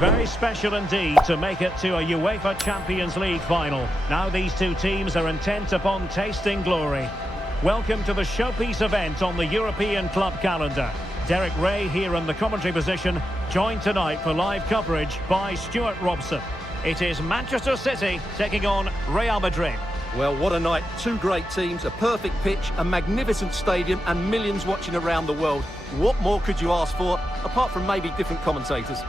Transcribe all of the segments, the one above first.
Very special indeed to make it to a UEFA Champions League final. Now these two teams are intent upon tasting glory. Welcome to the showpiece event on the European club calendar. Derek Ray here in the commentary position, joined tonight for live coverage by Stuart Robson. It is Manchester City taking on Real Madrid. Well, what a night. Two great teams, a perfect pitch, a magnificent stadium and millions watching around the world. What more could you ask for, apart from maybe different commentators?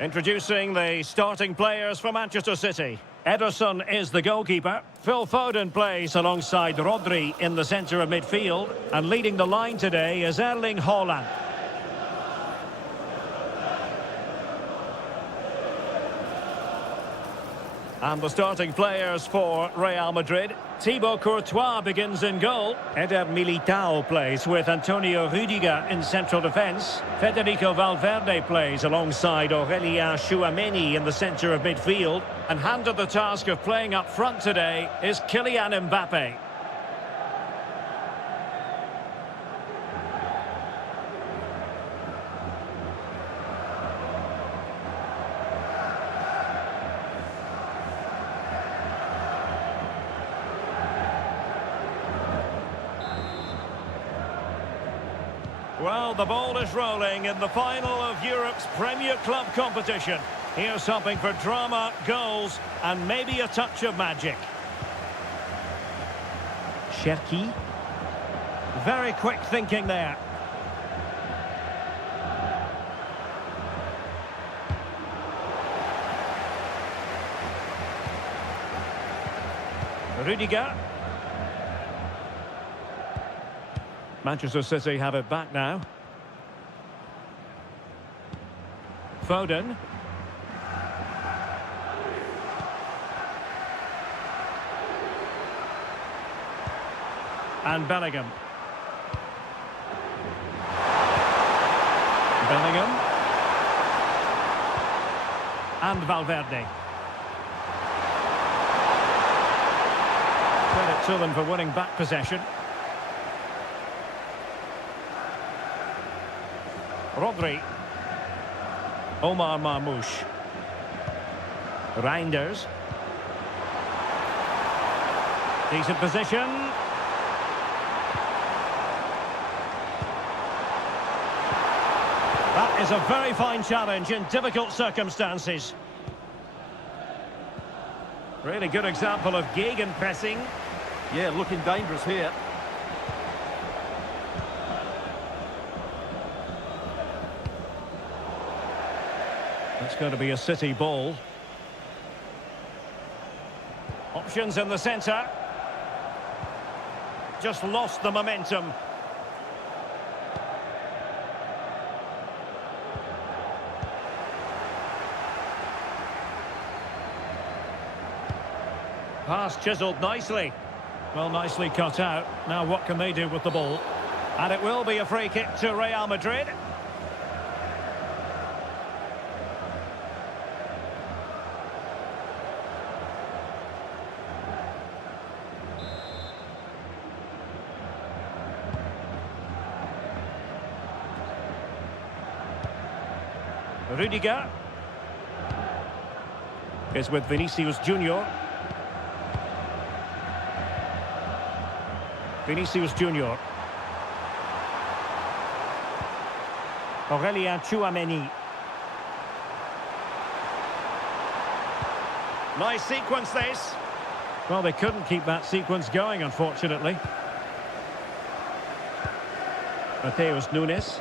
Introducing the starting players for Manchester City. Ederson is the goalkeeper. Phil Foden plays alongside Rodri in the centre of midfield. And leading the line today is Erling Haaland. And the starting players for Real Madrid. Thibaut Courtois begins in goal. Eder Militao plays with Antonio Rudiger in central defence. Federico Valverde plays alongside Aurelien Tchouameni in the centre of midfield. And handed the task of playing up front today is Kylian Mbappe. Well, the ball is rolling in the final of Europe's Premier Club competition. Here's hoping for drama, goals, and maybe a touch of magic. Cherki. Very quick thinking there. Rudiger. Manchester City have it back now. Foden. And Bellingham. And Valverde. Credit to them for winning back possession. Rodri. Omar Marmoush. Reinders. Decent position. That is a very fine challenge in difficult circumstances. Really good example of gegenpressing. Yeah, looking dangerous here. It's going to be a City ball. Options in the centre. Just lost the momentum. Pass chiselled nicely. Well, nicely cut out. Now what can they do with the ball? And it will be a free kick to Real Madrid. Rudiger is with Vinicius Junior. Tchouameni. Nice sequence this. Well, they couldn't keep that sequence going, unfortunately. Mateus Nunes.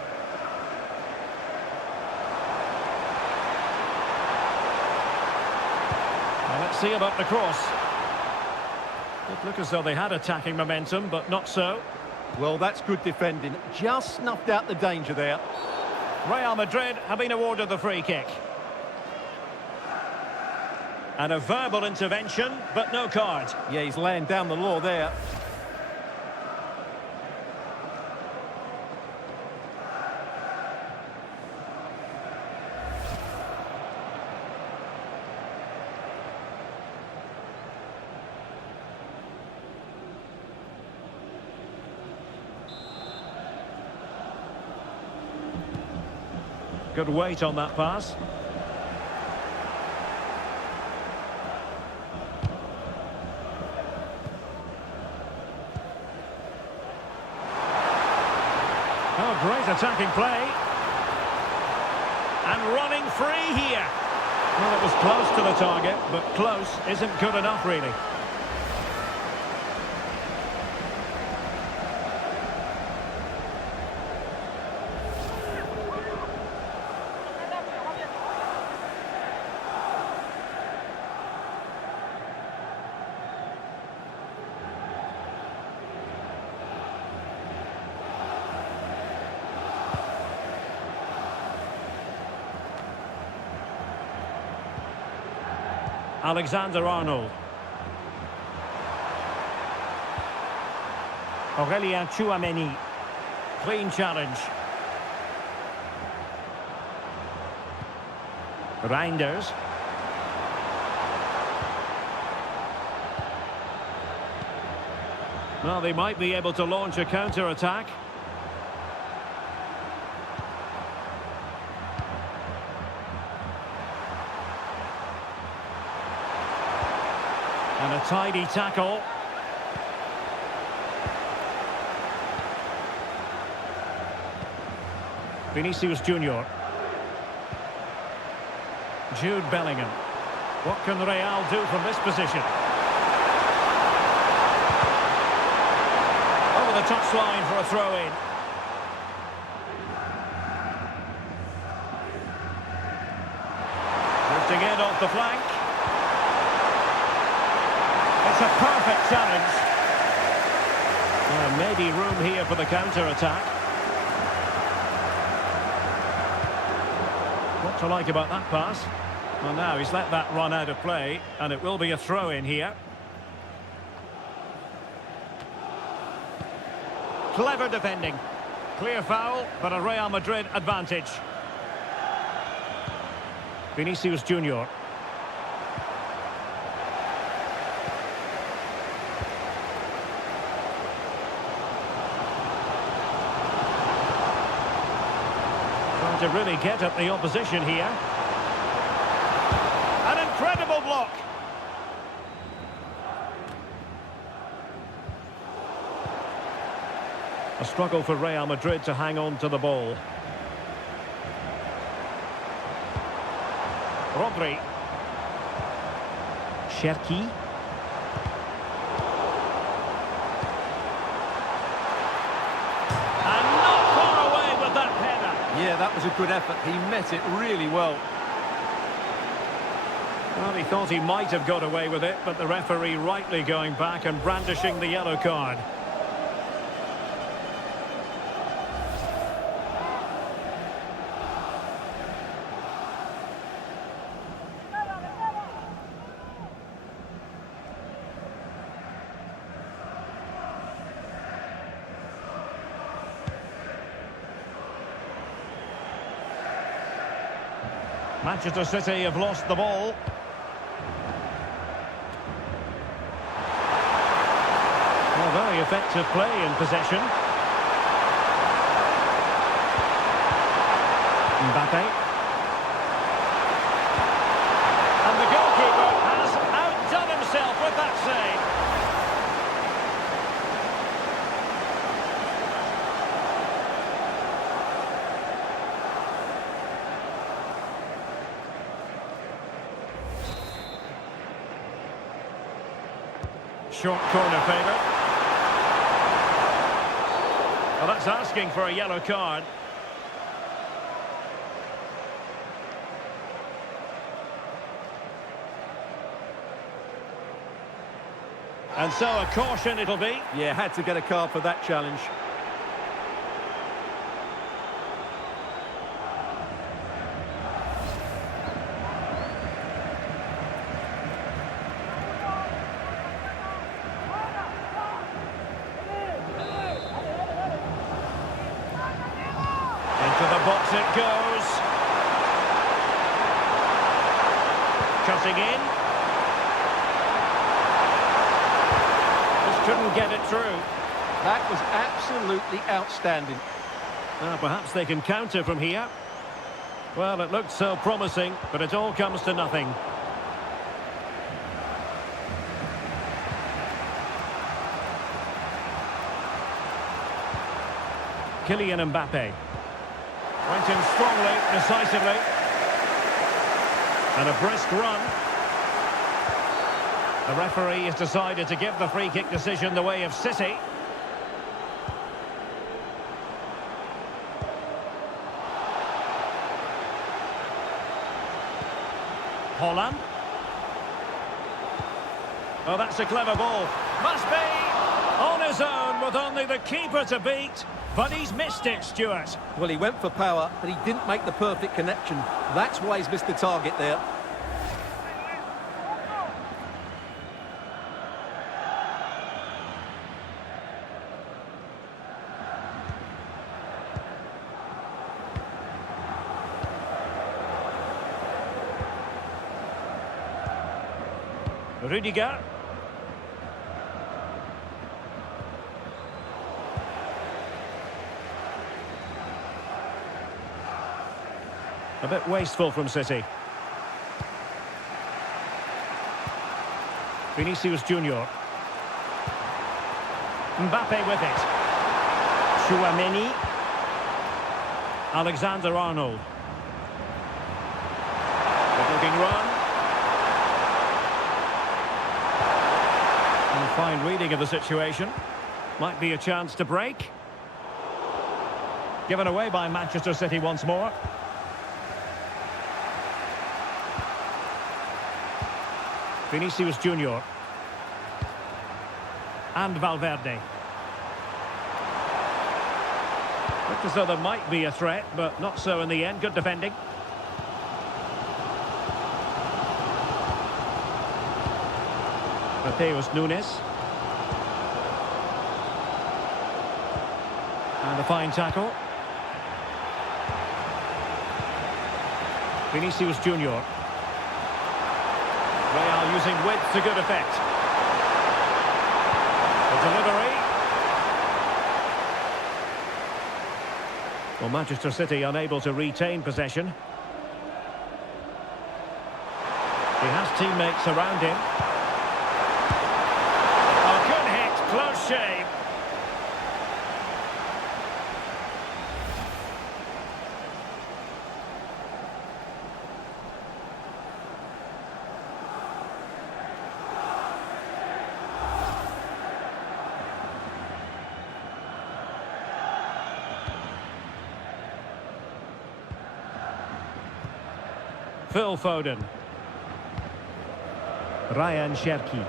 Well, let's see about the cross. It looked as though they had attacking momentum, but not so. Well, that's good defending. Just snuffed out the danger there. Real Madrid have been awarded the free kick. And a verbal intervention, but no card. Yeah, he's laying down the law there. Good weight on that pass. Oh, great attacking play. And running free here. Well, it was close to the target, but close isn't good enough, really. Alexander-Arnold. Tchouameni. Clean challenge. Reinders. Well, they might be able to launch a counter-attack. And a tidy tackle. Vinicius Junior. Jude Bellingham. What can Real do from this position? Over the touchline for a throw-in. Drifting in off the flank. It's a perfect challenge. Maybe room here for the counter-attack. What to like about that pass? Well, now he's let that run out of play, and it will be a throw-in here. Clever defending. Clear foul, but a Real Madrid advantage. Vinicius Junior. To really get at the opposition here. An incredible block. A struggle for Real Madrid to hang on to the ball. Rodri. Cherki. Yeah, that was a good effort. He met it really well. Well, he thought he might have got away with it, but the referee rightly going back and brandishing the yellow card. Manchester City have lost the ball. Well, very effective play in possession. Mbappe. And the goalkeeper has outdone himself with that save. short corner favour. Well, that's asking for a yellow card. And so a caution it'll be. Yeah, had to get a card for that challenge. Into the box it goes. Cutting in. Couldn't get it through. That was absolutely outstanding. Perhaps they can counter from here. Well, it looked so promising, but it all comes to nothing. Kylian Mbappe. Went in strongly, decisively. And a brisk run. The referee has decided to give the free-kick decision the way of City. Haaland. Oh, that's a clever ball. Must be on his own with only the keeper to beat. But he's missed it, Stuart. Well, he went for power, but he didn't make the perfect connection. That's why he's missed the target there. Rudiger. A bit wasteful from City. Vinicius Junior. Mbappe with it. Chouameni. Alexander-Arnold. Good-looking run. Fine reading of the situation. Might be a chance to break. Given away by Manchester City once more. Vinicius Junior. And Valverde. Looked as though there might be a threat, but not so in the end. Good defending. Mateus Nunes. And a fine tackle. Vinicius Junior. Real using width to good effect. The delivery. Well, Manchester City unable to retain possession. He has teammates around him. Close shave. Phil Foden. Ryan Cherki.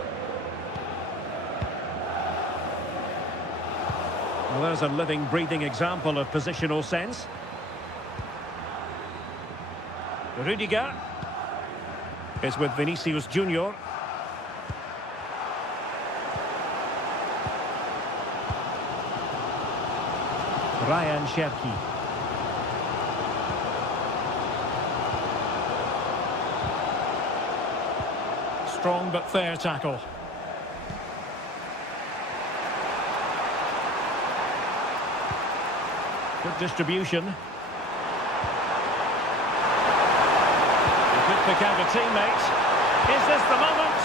Well, there's a living, breathing example of positional sense. Rudiger is with Vinicius Junior. Ryan Cherki. Strong but fair tackle. Good distribution. He could pick out a teammate. Is this the moment?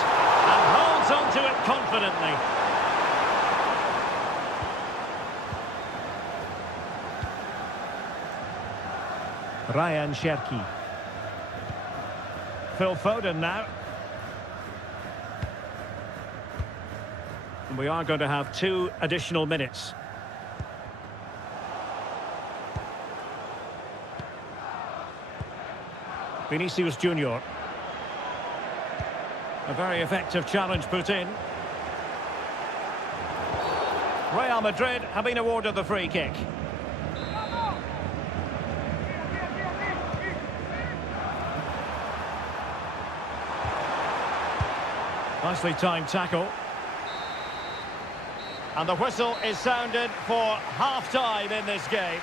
And holds on to it confidently. Ryan Cherki. Phil Foden now. We are going to have 2 additional minutes. Vinicius Junior. A very effective challenge put in. Real Madrid have been awarded the free kick. Nicely timed tackle. And the whistle is sounded for half-time in this game.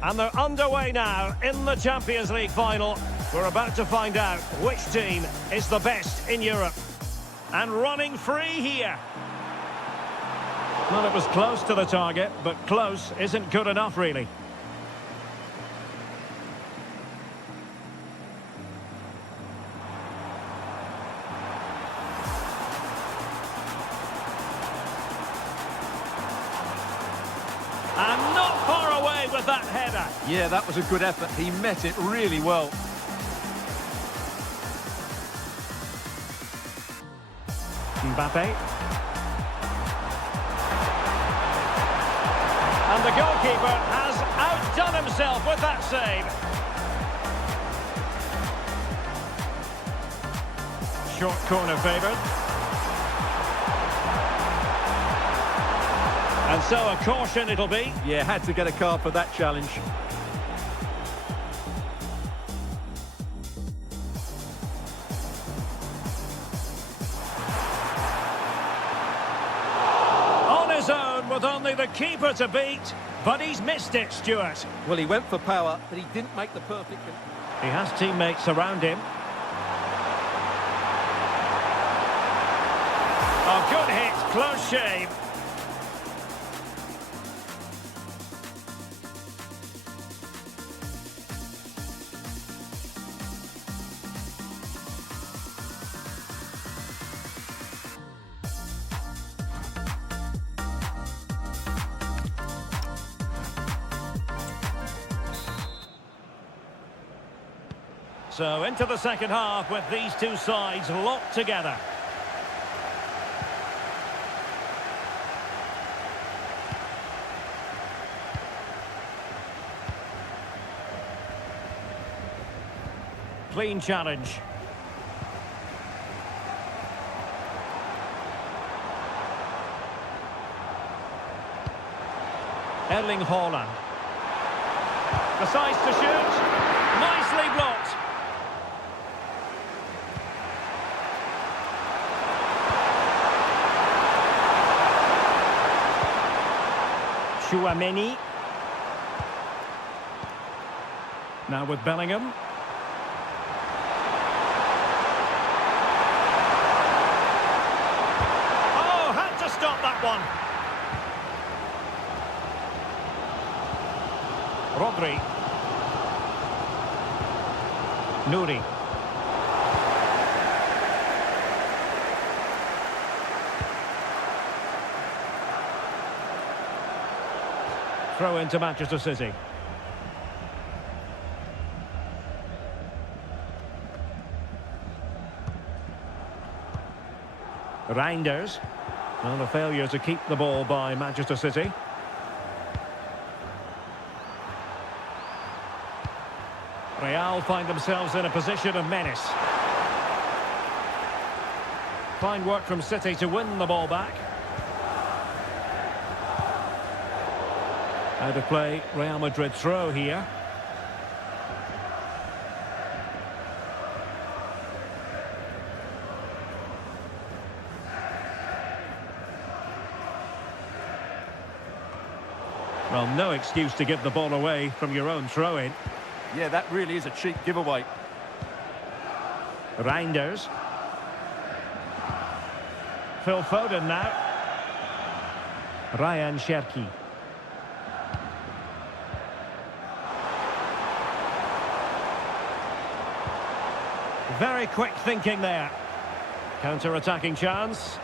And they're underway now in the Champions League final. We're about to find out which team is the best in Europe. And running free here. Well, it was close to the target, but close isn't good enough, really. And not far away with that header. Yeah, that was a good effort. He met it really well. Mbappe. And the goalkeeper has outdone himself with that save. Short corner favoured. And so a caution it'll be. Yeah, had to get a card for that challenge. On his own with only the keeper to beat, but he's missed it, Stuart. Well, he went for power, but he didn't make the perfect... He has teammates around him. A good hit, close shave. So into the second half with these two sides locked together. Clean challenge. Haaland. Decides to shoot. Nicely blocked. Chouameni. Now with Bellingham. Oh, had to stop that one. Rodri. Nouri. Throw into Manchester City. Reinders. Well, a failure to keep the ball by Manchester City. Real find themselves in a position of menace. Fine work from City to win the ball back. Out of play, Real Madrid throw here. Well, no excuse to give the ball away from your own throw-in. Yeah, that really is a cheap giveaway. Reinders. Phil Foden now. Ryan Cherki. Very quick thinking there. Counter-attacking chance.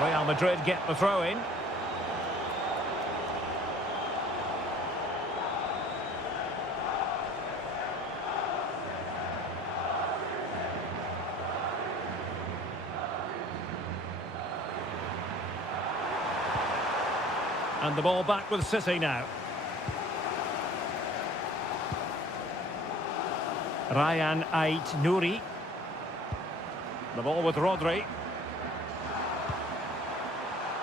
Real Madrid get the throw-in. And the ball back with City now. Ryan Ait Nouri. The ball with Rodri.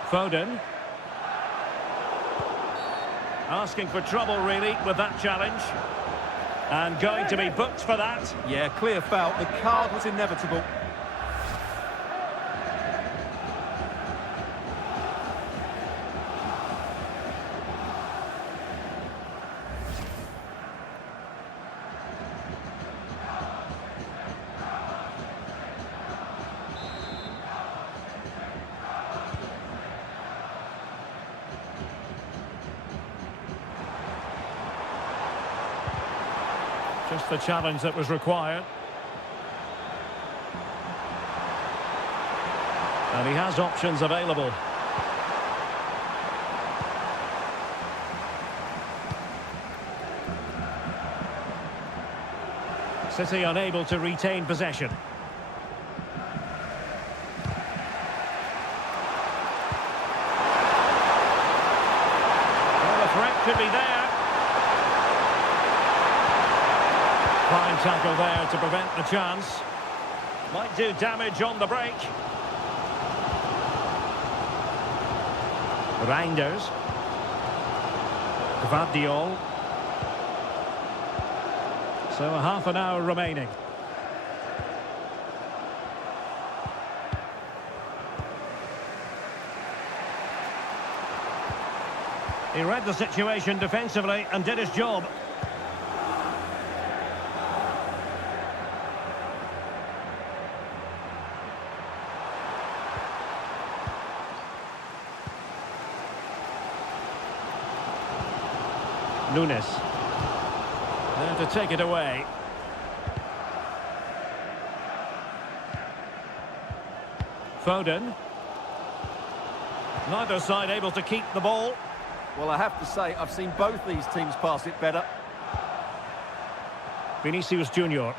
Foden. Asking for trouble, really, with that challenge. And going to be booked for that. Yeah, clear foul. The card was inevitable. Just the challenge that was required. And he has options available. City unable to retain possession. Well, the threat could be there. Fine tackle there to prevent the chance. Might do damage on the break. Reinders. Gvardiol. So a half an hour remaining. He read the situation defensively and did his job. Nunes. There to take it away. Foden. Neither side able to keep the ball. Well, I have to say, I've seen both these teams pass it better. Vinicius Junior.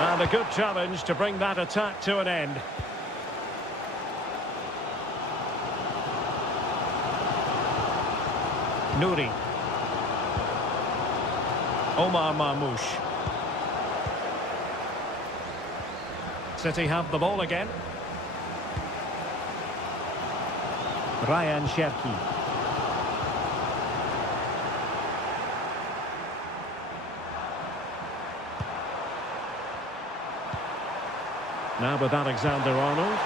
And a good challenge to bring that attack to an end. Nouri. Omar Marmoush. City have the ball again. Ryan Cherki. Now with Alexander-Arnold.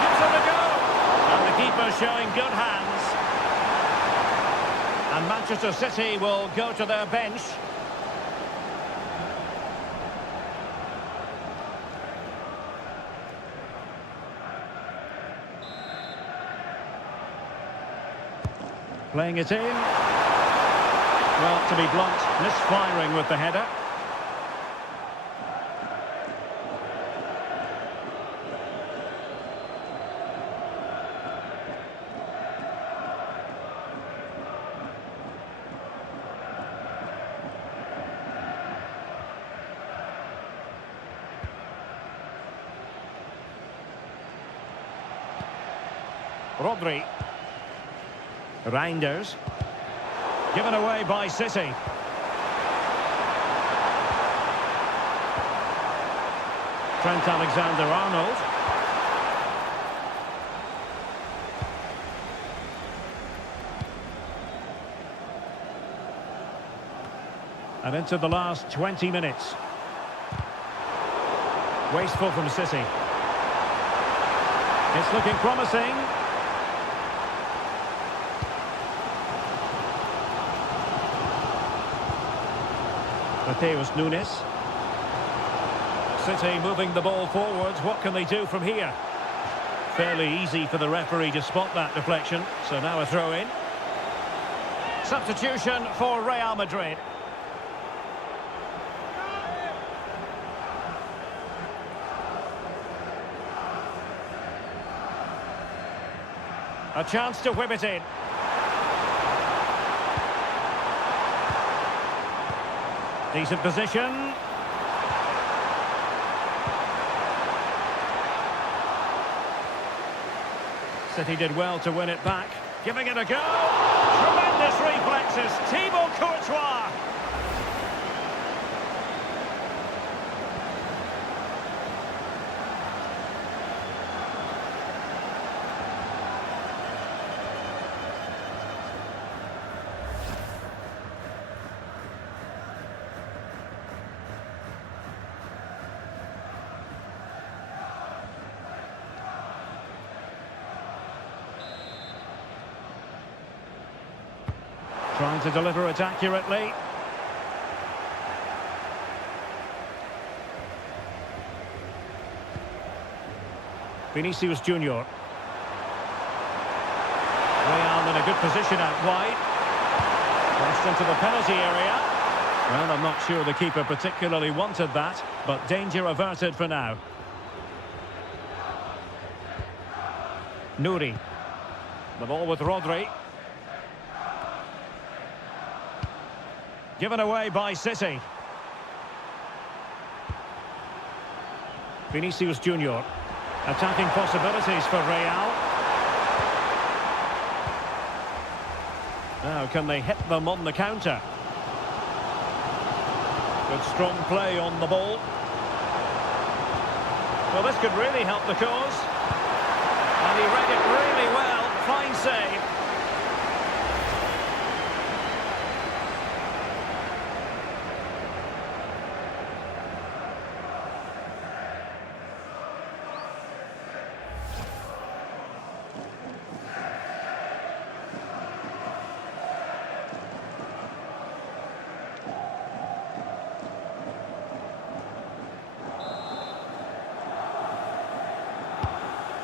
Gives it a go! And the keeper showing good hands. And Manchester City will go to their bench. Playing it in. Well, to be blunt, misfiring with the header. Rodri. Reinders. Given away by City. Trent Alexander-Arnold. And into the last 20 minutes. Wasteful from City. It's looking promising. Mateus Nunes. City moving the ball forwards. What can they do from here? Fairly easy for the referee to spot that deflection. So now a throw in. Substitution for Real Madrid. A chance to whip it in. Decent position. City did well to win it back. Giving it a go. Tremendous reflexes. Thibaut Courtois. Trying to deliver it accurately. Vinicius Junior. Real in a good position out wide. Crossed into the penalty area. Well, I'm not sure the keeper particularly wanted that, but danger averted for now. Nouri. The ball with Rodri. Given away by City. Vinicius Junior. Attacking possibilities for Real. Now, can they hit them on the counter? Good strong play on the ball. Well, this could really help the cause. And he read it really well. Fine save.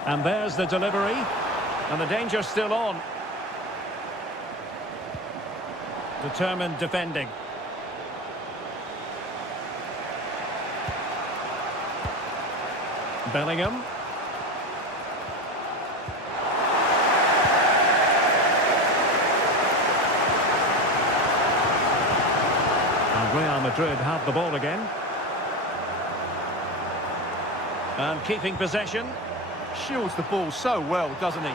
And there's the delivery. And the danger's still on. Determined defending. Bellingham. And Real Madrid have the ball again. And keeping possession. Shields the ball so well, doesn't he?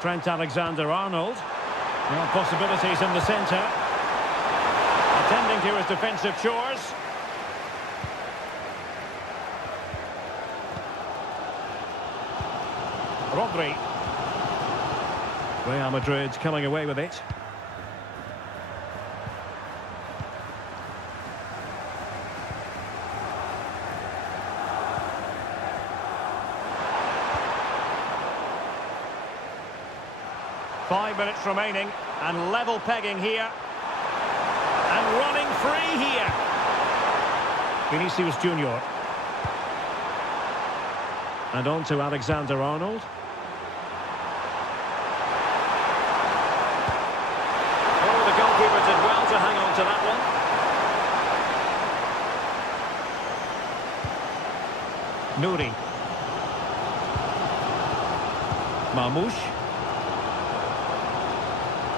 Trent Alexander-Arnold. Well, possibilities in the centre. Attending to his defensive chores. Rodri. Real Madrid coming away with it. Five minutes remaining, and level pegging here. And running free here. Vinicius Junior. And on to Alexander-Arnold. Oh, the goalkeeper did well to hang on to that one. Nouri. Marmoush.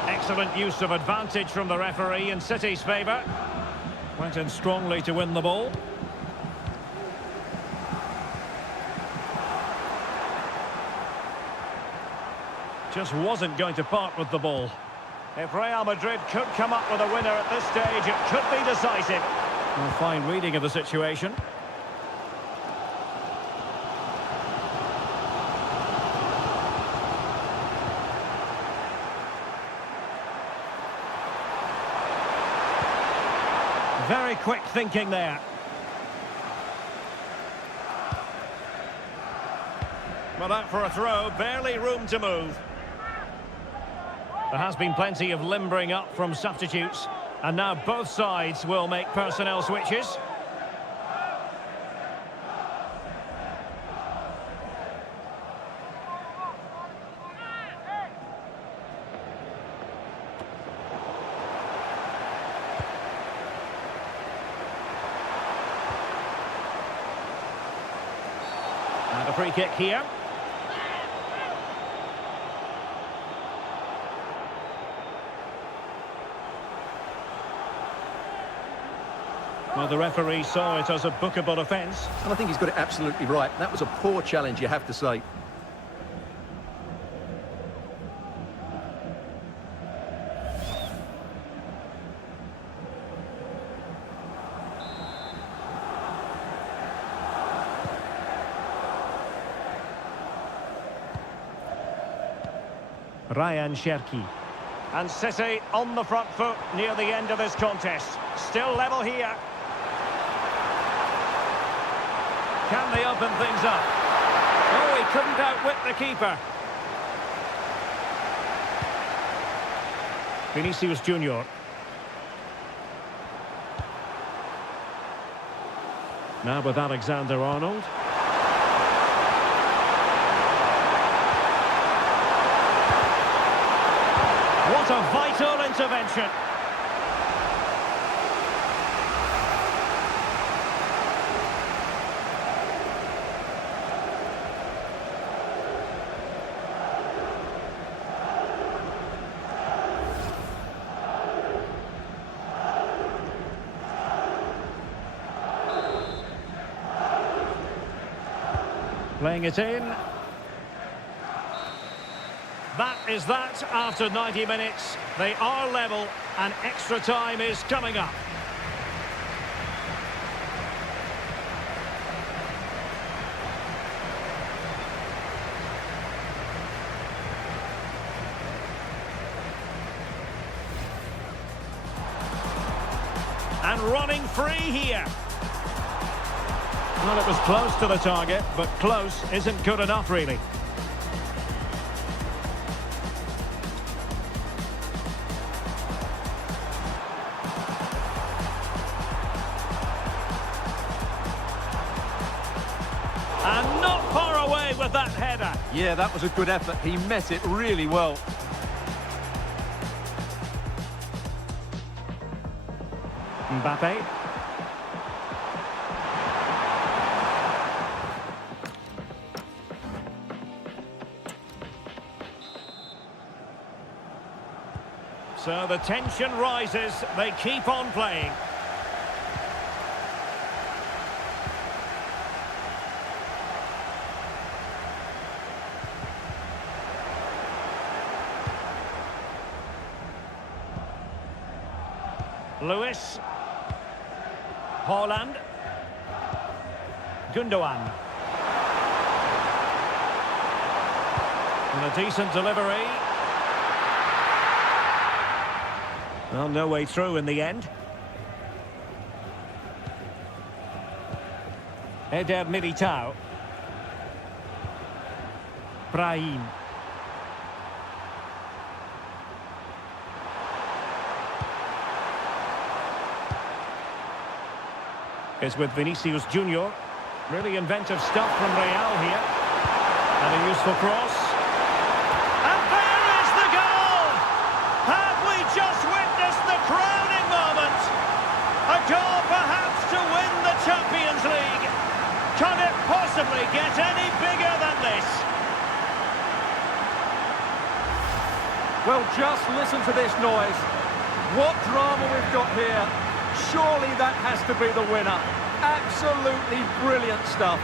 Excellent use of advantage from the referee in City's favour. Went in strongly to win the ball. Just wasn't going to part with the ball. If Real Madrid could come up with a winner at this stage, it could be decisive. A fine reading of the situation. Very quick thinking there. Well, out for a throw, barely room to move. There has been plenty of limbering up from substitutes, and now both sides will make personnel switches. free kick here. Well, the referee saw it as a bookable offence. And I think he's got it absolutely right. That was a poor challenge, you have to say. Ryan Cherki. And City on the front foot near the end of this contest. Still level here. Can they open things up? Oh, he couldn't outwit the keeper. Vinicius Junior. Now with Alexander-Arnold. What a vital intervention. Playing it in. That is that after 90 minutes. They are level and extra time is coming up. And running free here. Well, it was close to the target, but close isn't good enough, really. And not far away with that header. Yeah, that was a good effort. He met it really well. Mbappe. So the tension rises, they keep on playing. Lewis. Haaland. Gundogan. And a decent delivery. Well, no way through in the end. Eder Militao. Brahim. Is with Vinicius Junior. Really inventive stuff from Real here. And a useful cross. And there is the goal! Have we just witnessed the crowning moment? A goal perhaps to win the Champions League. Can it possibly get any bigger than this? Well, just listen to this noise. What drama we've got here. Surely that has to be the winner. Absolutely brilliant stuff.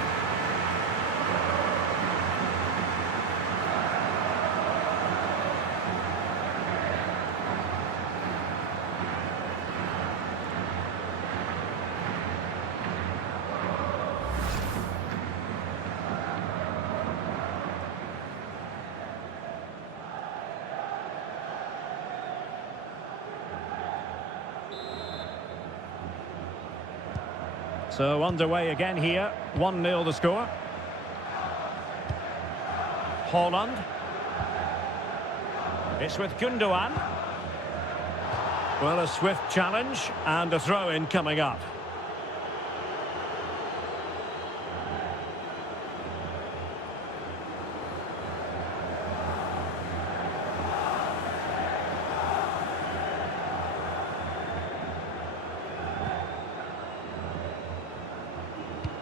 So underway again here, 1-0 the score. Haaland. It's with Gundogan. Well, a swift challenge and a throw-in coming up.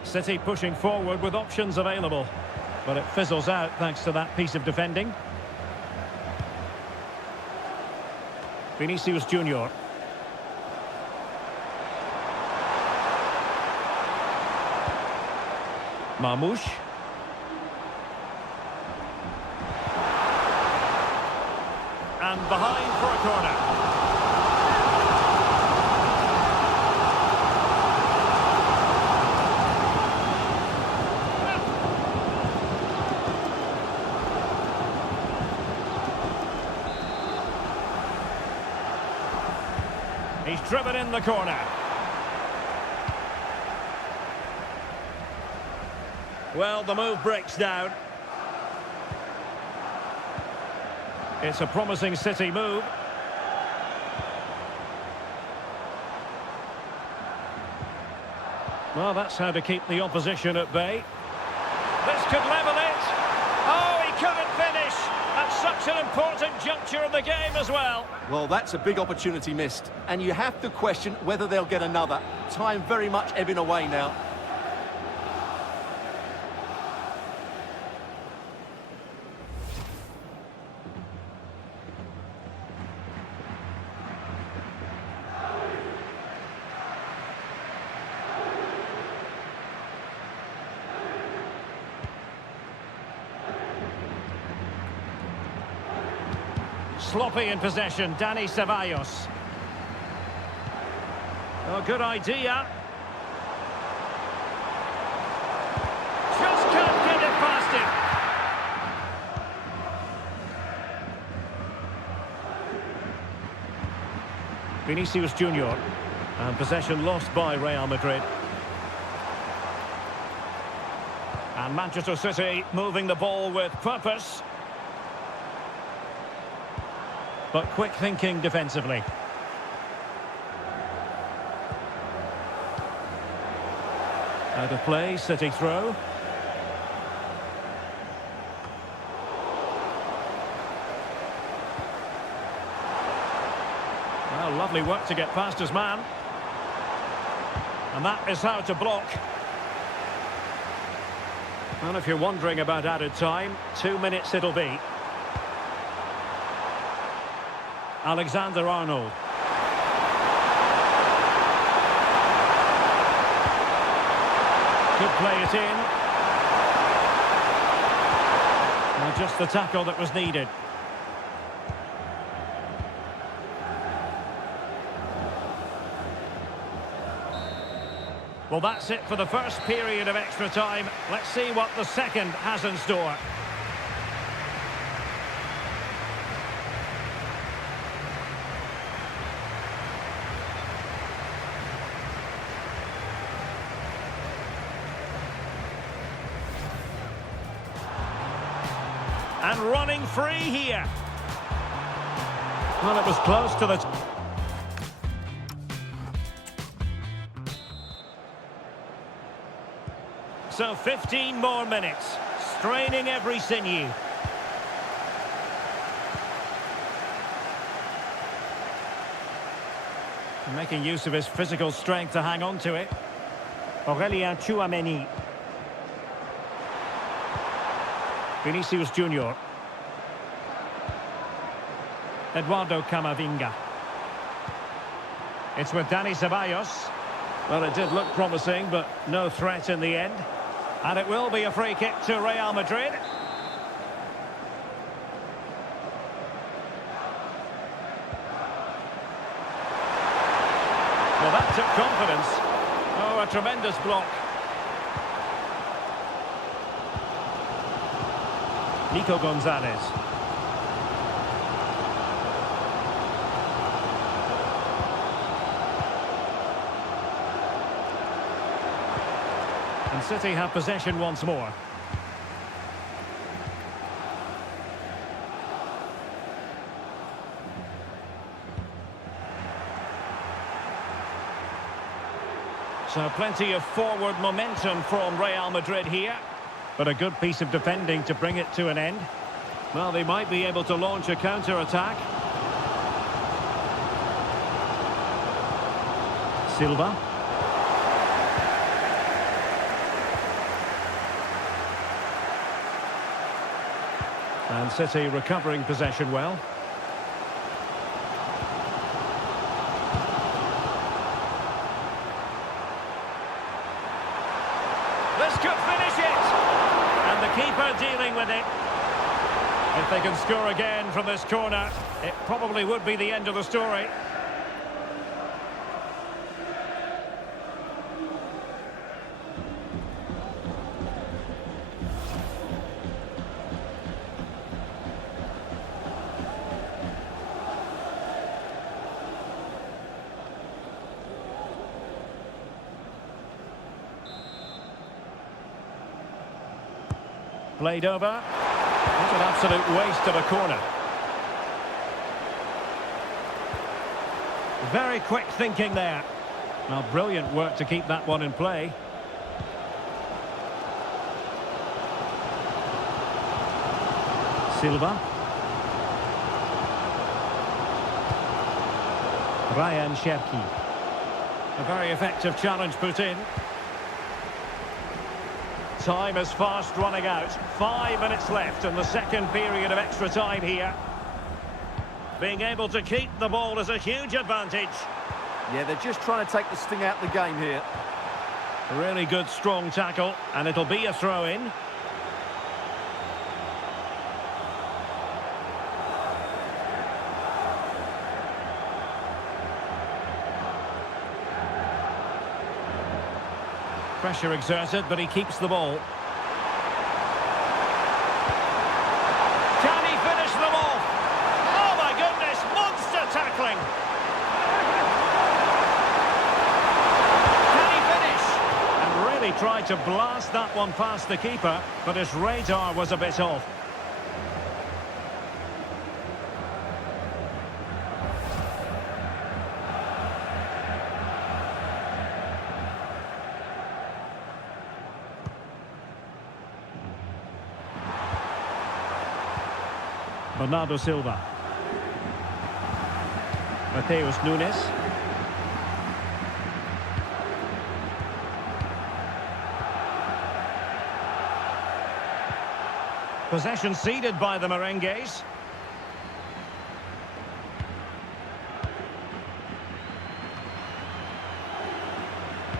City pushing forward with options available. But it fizzles out thanks to that piece of defending. Vinicius Junior. Marmoush. And behind for a corner. He's driven in the corner. Well, the move breaks down. It's a promising City move. Well, that's how to keep the opposition at bay. This could level it. Oh, he couldn't finish at such an important juncture of the game as well. Well, that's a big opportunity missed. And you have to question whether they'll get another. Time very much ebbing away now. Sloppy in possession, Dani Ceballos. Oh, good idea. Just can't get it past him. Vinicius Junior. And possession lost by Real Madrid. And Manchester City moving the ball with purpose. But quick thinking defensively. Out of play, City throw. Well, lovely work to get past his man. And that is how to block. And if you're wondering about added time, 2 minutes it'll be. Alexander-Arnold. Could play it in. Well, just the tackle that was needed. Well, that's it for the first period of extra time. Let's see what the second has in store. And running free here. Well, it was close to the... So 15 more minutes. Straining every sinew. Making use of his physical strength to hang on to it. Aurelien Tchouameni. Vinicius Junior. Eduardo Camavinga. It's with Dani Ceballos. Well, it did look promising, but no threat in the end. And it will be a free kick to Real Madrid. Well, that took confidence. Oh, a tremendous block. Nico Gonzalez. And City have possession once more. So plenty of forward momentum from Real Madrid here. But a good piece of defending to bring it to an end. Well, they might be able to launch a counter-attack. Silva. And City recovering possession well. This could finish it! And the keeper dealing with it. If they can score again from this corner, it probably would be the end of the story. Played over. What an absolute waste of a corner. Very quick thinking there. Now, brilliant work to keep that one in play. Silva. Ryan Cherki. A very effective challenge put in. Time is fast running out. 5 minutes left in the second period of extra time here. Being able to keep the ball is a huge advantage. Yeah, they're just trying to take the sting out of the game here. Really good, strong tackle, and it'll be a throw-in. Pressure exerted, but he keeps the ball. Can he finish them off? Oh my goodness, monster tackling! Can he finish? And really tried to blast that one past the keeper, but his radar was a bit off. Bernardo Silva. Mateus Nunes. Possession ceded by the Merengues.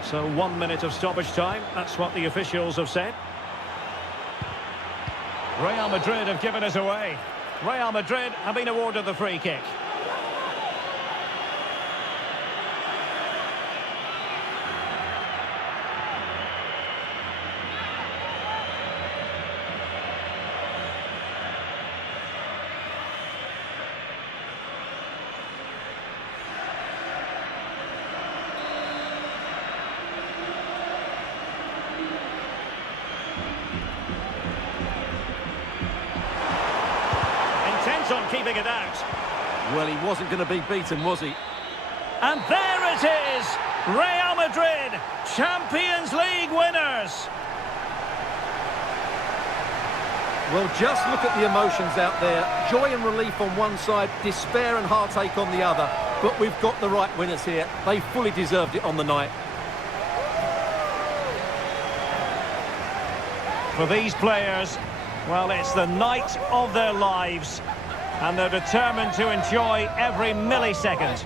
So 1 minute of stoppage time, that's what the officials have said. Real Madrid have given us away. Real Madrid have been awarded the free kick. On keeping it out. Well, he wasn't going to be beaten, was he? And there it is! Real Madrid, Champions League winners! Well, just look at the emotions out there. Joy and relief on one side, despair and heartache on the other. But we've got the right winners here. They fully deserved it on the night. For these players, well, it's the night of their lives. And they're determined to enjoy every millisecond.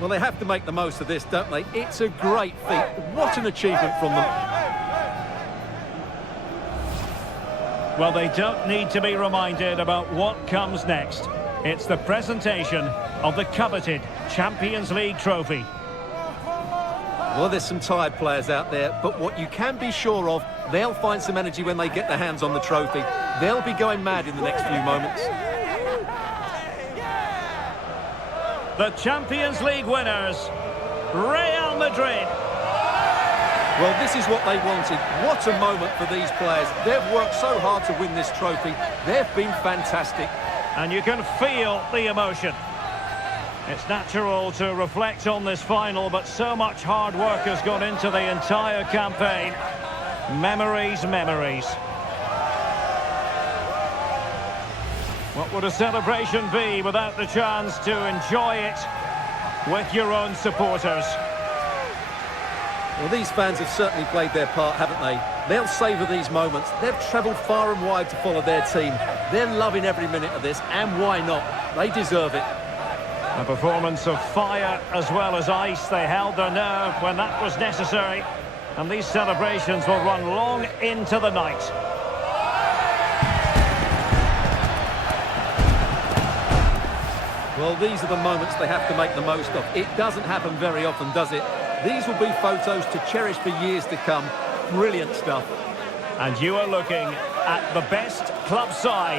Well, they have to make the most of this, don't they? It's a great feat. What an achievement from them. Well, they don't need to be reminded about what comes next. It's the presentation of the coveted Champions League trophy. Well, there's some tired players out there, but what you can be sure of, they'll find some energy when they get their hands on the trophy. They'll be going mad in the next few moments. The Champions League winners, Real Madrid. Well, this is what they wanted. What a moment for these players. They've worked so hard to win this trophy. They've been fantastic. And you can feel the emotion. It's natural to reflect on this final, but so much hard work has gone into the entire campaign. Memories, memories. What would a celebration be without the chance to enjoy it with your own supporters? Well, these fans have certainly played their part, haven't they? They'll savour these moments. They've travelled far and wide to follow their team. They're loving every minute of this, and why not? They deserve it. A performance of fire as well as ice. They held their nerve when that was necessary. And these celebrations will run long into the night. Well, these are the moments they have to make the most of. It doesn't happen very often, does it? These will be photos to cherish for years to come. Brilliant stuff. And you are looking at the best club side.